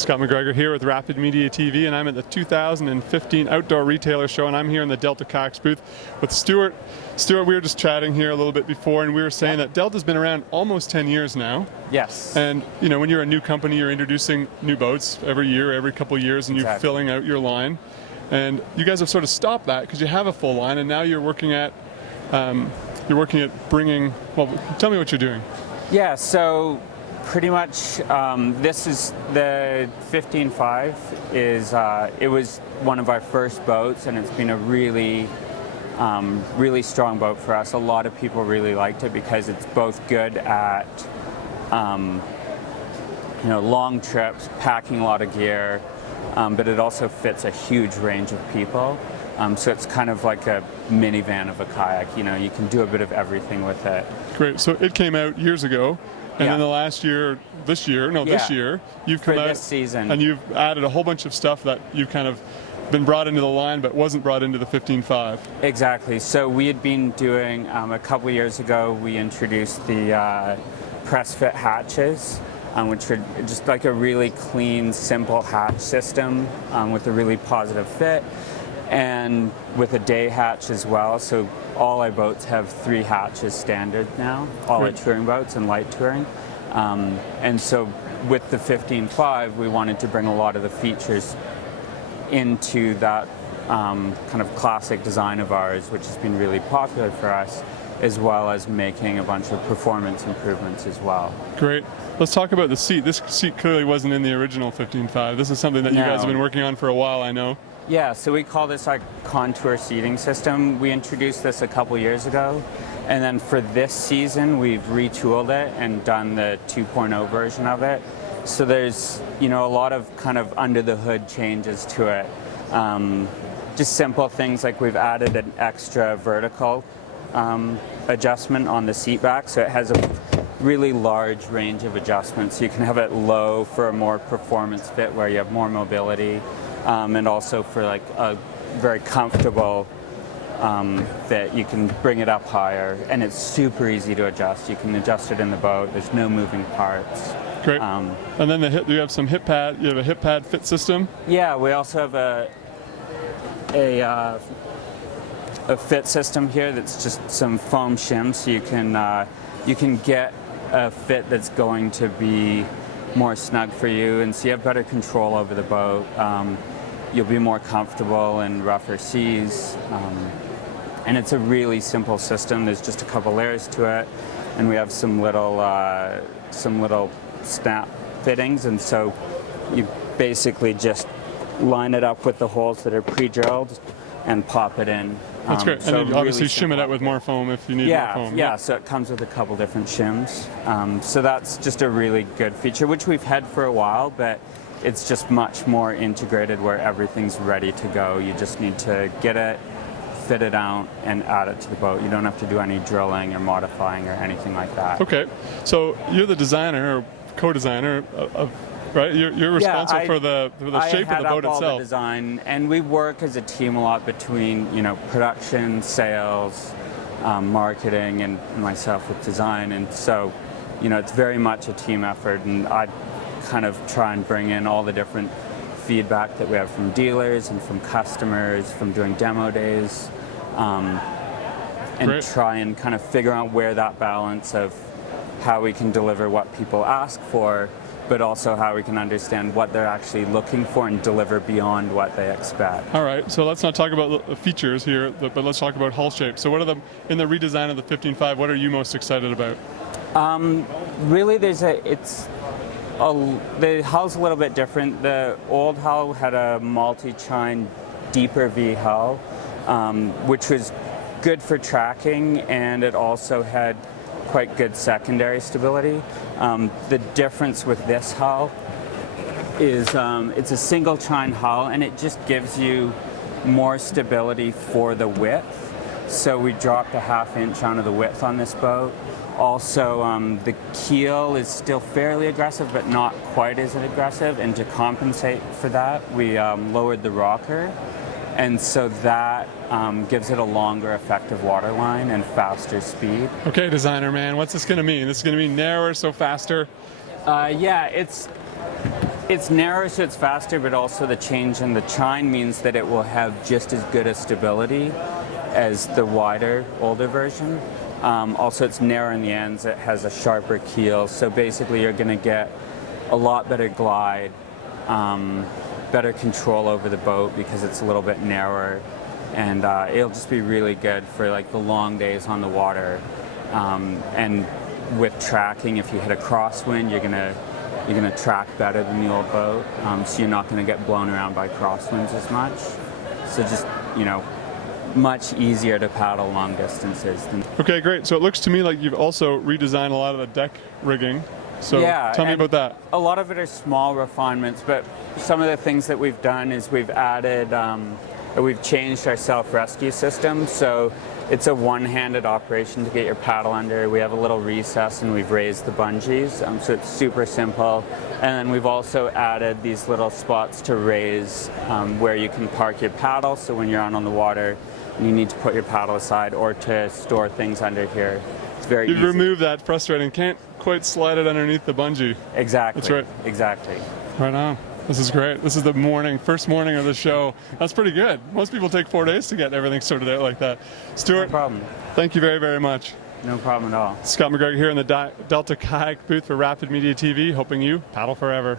Scott McGregor here with Rapid Media TV, and I'm at the 2015 Outdoor Retailer Show, and I'm here in the Delta Kayaks booth with Stuart. Stuart, we were just chatting here a little bit before, and we were saying that Delta's been around almost 10 years now. Yes. And you know, when you're a new company, you're introducing new boats every year, every couple of years, and you're filling out your line. And you guys have sort of stopped that because you have a full line, and now you're working at bringing. Well, tell me what you're doing. Yeah. So pretty much, this is the 15.5. It was one of our first boats, and it's been a really strong boat for us. A lot of people really liked it because it's both good at long trips, packing a lot of gear, but it also fits a huge range of people. So it's kind of like a minivan of a kayak. You know, you can do a bit of everything with it. Great. So it came out years ago, and then this year, you've come out this season, and you've added a whole bunch of stuff that you've kind of been brought into the line, but wasn't brought into the 15.5. Exactly. So we had been doing a couple of years ago. We introduced the press fit hatches, which are just like a really clean, simple hatch system with a really positive fit, and with a day hatch as well. So all our boats have 3 hatches standard now, all our touring boats and light touring. And so with the 15.5, we wanted to bring a lot of the features into that kind of classic design of ours, which has been really popular for us, as well as making a bunch of performance improvements as well. Great. Let's talk about the seat. This seat clearly wasn't in the original 15.5. This is something that you guys have been working on for a while, I know. Yeah, so we call this our contour seating system. We introduced this a couple years ago, and then for this season we've retooled it and done the 2.0 version of it. So there's a lot of kind of under the hood changes to it. Just simple things like we've added an extra vertical adjustment on the seat back, so it has a really large range of adjustments. You can have it low for a more performance fit where you have more mobility, and also for like a very comfortable fit, you can bring it up higher, and it's super easy to adjust. You can adjust it in the boat. There's no moving parts. Great. And then you have some hip pad. You have a hip pad fit system. Yeah, we also have a fit system here that's just some foam shims, so you can get a fit that's going to be more snug for you, and so you have better control over the boat. You'll be more comfortable in rougher seas, and it's a really simple system. There's just a couple layers to it, and we have some little snap fittings, and so you basically just line it up with the holes that are pre-drilled and pop it in. That's great. So and you obviously really shim it out with more foam if you need more foam. Yeah, so it comes with a couple different shims. So that's just a really good feature, which we've had for a while, but it's just much more integrated where everything's ready to go. You just need to get it, fit it out, and add it to the boat. You don't have to do any drilling or modifying or anything like that. Okay, so you're the designer or co-designer of, right? You're responsible for the shape of the boat itself. All the design, and we work as a team a lot between production, sales, marketing, and myself with design. And so, it's very much a team effort. And I kind of try and bring in all the different feedback that we have from dealers and from customers, from doing demo days, and try and kind of figure out where that balance of how we can deliver what people ask for, but also how we can understand what they're actually looking for and deliver beyond what they expect. All right, so let's not talk about the features here, but let's talk about hull shape. So what are in the redesign of the 15.5, what are you most excited about? Really, the hull's a little bit different. The old hull had a multi-chine, deeper V hull, which was good for tracking, and it also had quite good secondary stability. The difference with this hull is it's a single chine hull, and it just gives you more stability for the width. So we dropped a 1/2 inch onto the width on this boat. Also, the keel is still fairly aggressive, but not quite as aggressive, and to compensate for that, we lowered the rocker. And so that gives it a longer effective waterline and faster speed. Okay, designer man, what's this going to mean? This is going to mean narrower, so faster? Yeah, It's narrow, so it's faster, but also the change in the chine means that it will have just as good a stability as the wider, older version. Also, it's narrow in the ends. It has a sharper keel, so basically you're going to get a lot better glide, better control over the boat because it's a little bit narrower, and it'll just be really good for like the long days on the water. And with tracking, if you hit a crosswind, you're gonna track better than the old boat, so you're not gonna get blown around by crosswinds as much. So just, much easier to paddle long distances. Okay, great. So it looks to me like you've also redesigned a lot of the deck rigging. So yeah, tell me about that. A lot of it are small refinements, but some of the things that we've done is we've added, we've changed our self-rescue system. So it's a one-handed operation to get your paddle under. We have a little recess and we've raised the bungees, so it's super simple. And then we've also added these little spots to raise where you can park your paddle. So when you're out on the water, you need to put your paddle aside or to store things under here. It's very easy. You've removed that frustrating, can't quite slide it underneath the bungee. Exactly. That's right. Exactly. Right on. This is great. This is the first morning of the show. That's pretty good. Most people take 4 days to get everything sorted out like that. Stuart, No problem. thank you very, very much. No problem at all. Scott McGregor here in the Delta Kayak booth for Rapid Media TV, hoping you paddle forever.